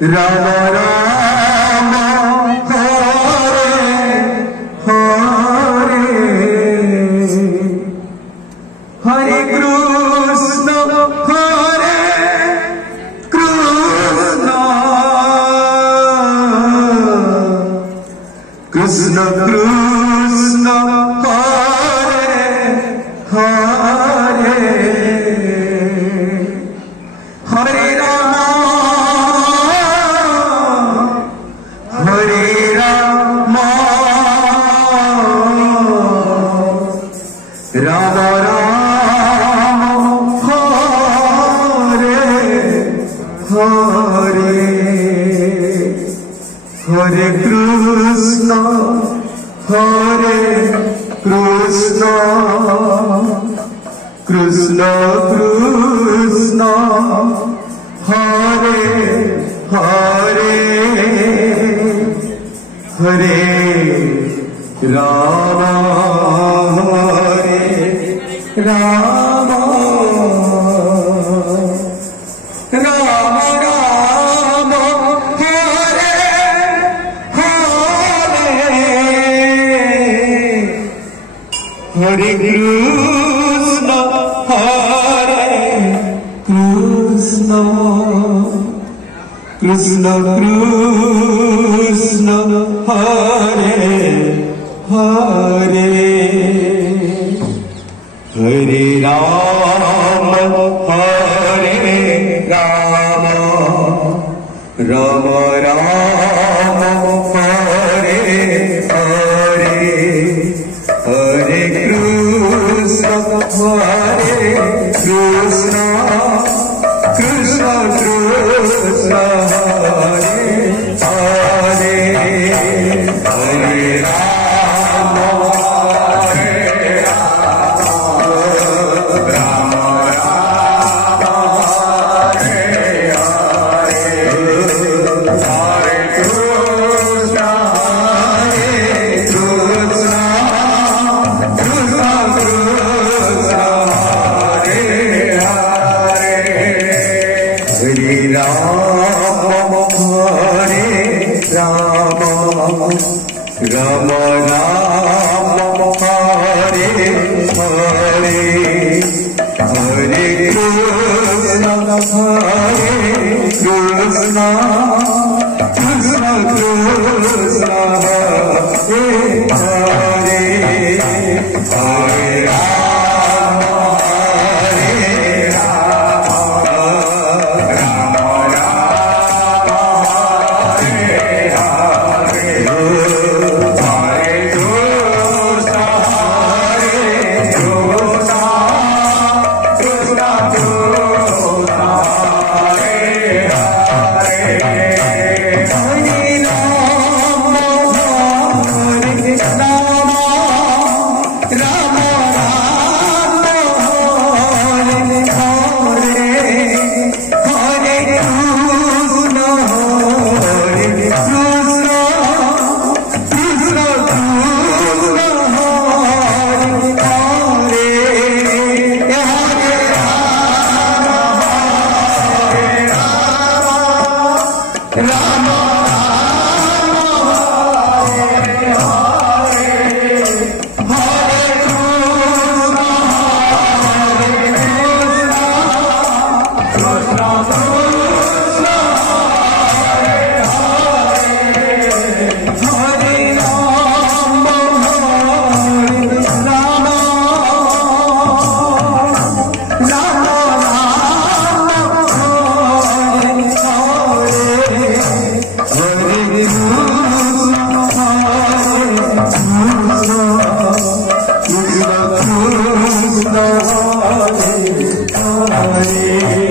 Rama Rama Hare Hare Hare Krishna Krishna Krishna Hare Hare Hare Rama Hare Rama Rama Rama Hare Hare Hare Krishna Krishna Krishna Hare Hare Hare Rama Hare Rama Rama Rama Hare Hare Hare Krishna Krishna Krishna Hare Hare Hare Rama Hare Rama Rama Rama Hare Hare Hare Krishna Krishna Krishna Krishna Hare Hare Hare Rama Hare Rama Rama Hare Hare Hare Krishna Krishna Krishna Krishna Hare Hare Hare Rama Hare Rama Rama Rama Hare Hare Hare Krishna Krishna Krishna Krishna Hare Hare Hare Rama Hare Hare